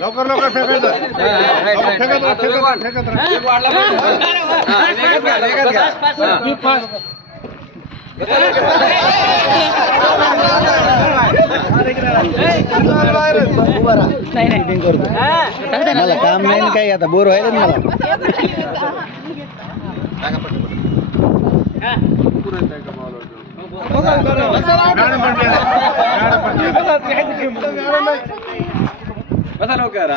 लवकर लवकर फेकायचं. मला काम नाही काही आता बोर व्हायला मला. बसा लवकर.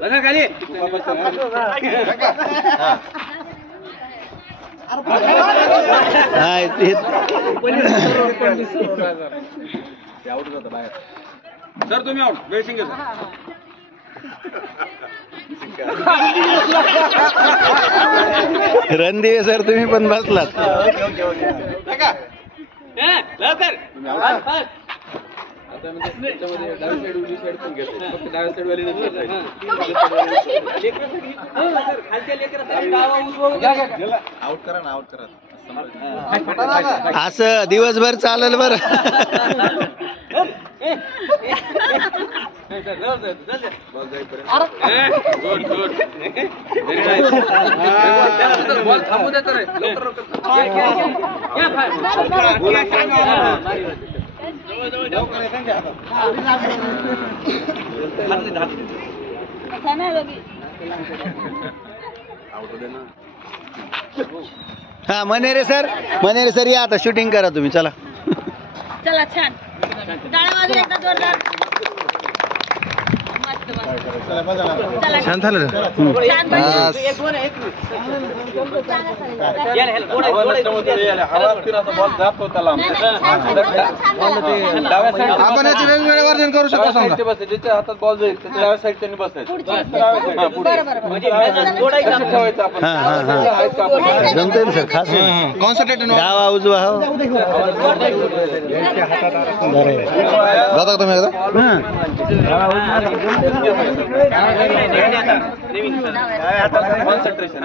बसा खाली. सर तुम्ही आउट. बेसिंग रणदिवे सर तुम्ही पण बसलात. लवकर. आउट करा ना. आउट करा. असं दिवसभर चालेल बर. बॉल थांबू देतो रे. लवकर हा मनेरे सर या आता शूटिंग करा तुम्ही. चला चला छान. टाळ्या वाजवा एकदा जोरदार. छान झालं. आपण याचे वेगवेगळे वर्जन करू शकतो. ज्याच्या हातात बॉल जाईल त्याच्या डाव्या साईड त्यांनी बसायचं. जमतंय सर. खास कॉन्सन्ट्रेट. डावा उजवा हो जाता तुम्ही एकदा. कॉन्सन्ट्रेशन.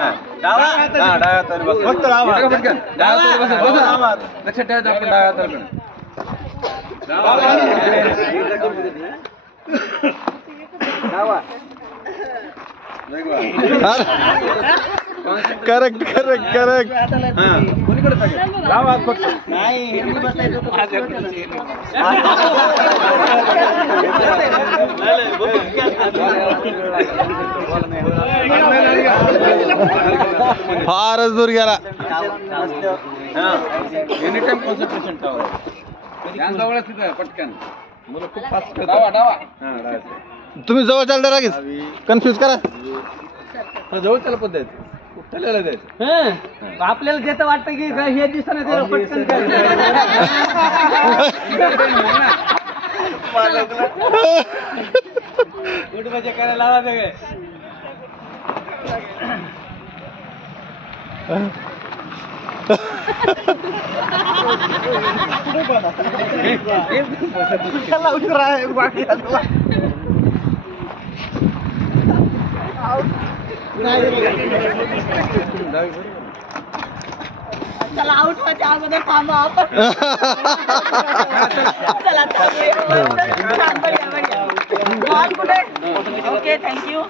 लक्षात ठेवायचं आपण डाव्या हाताकडे. करेक्ट. फारच दूर गेला. एनी टाइम कॉन्सन्ट्रेशन ठेवा. जवळच तिथं पटकन. मुलं खूप फास्ट. डावा. तुम्ही जवळ चालता लागेच कन्फ्युज करा. जवळ त्याला पण द्यायचं. त्याला द्यायचं. आपल्याला जेतं वाटतं की हे दिसत नाही पटकन गुड मजा करायला लावा सगळे. चला आउट व्हायच्या अगोदर थांबा आपण. चला छान. बढिया. बॉल कुठे. Okay thank you.